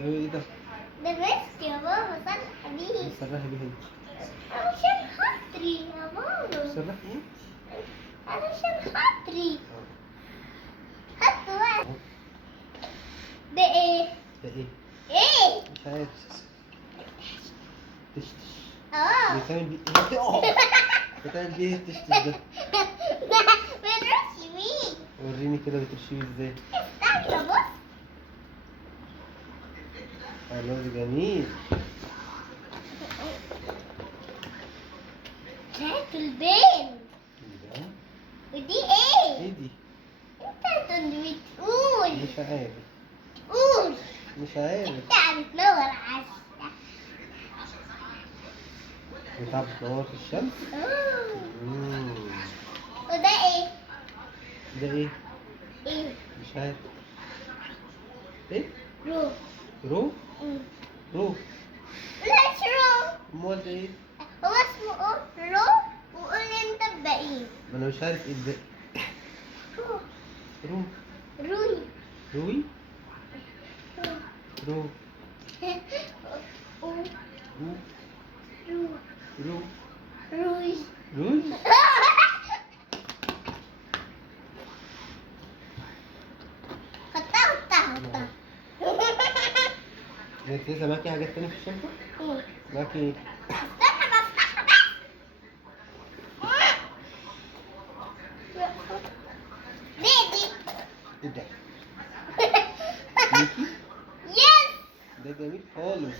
ايه ده؟ ده مسك يا بابا، صلح بيه. سرحي بيه انت. علشان خاطري يا بابا، سرحي ايه؟ علشان خاطري. حطه بقى. ده ايه؟ ده ايه؟ ايه؟ مش عارف. تشتش. اه. بيتعمل بيه ايه؟ بيتعمل بيه ايه التشتش ده؟ بنرش بيه. وريني كده بترشيه ازاي. استنى بص. خلاص جميل. هات البين. ده ودي ايه؟ ايه دي؟ انت اللي بتقول. مش عارف. قول. مش عارف. انت بتنور على بتاع بتنور في الشمس. مم. وده ايه؟ ده ايه؟ ايه؟ مش عارف. ايه؟ رو. رو؟ رو. لا مش رو. امال ده ايه؟ هو اسمه رو، وقول انت الباقيين. ما انا مش عارف ايه الباقي. رو. رو. روي. روي. رو. رو. رو. رو. رو. روي. روي. حطها. انت لسه معاكي حاجات تانية في الشنطة؟ معاكي ايه؟ استنى بفتحها بس. دي. ايه ده؟ ميكي؟ يس. ده جميل خالص.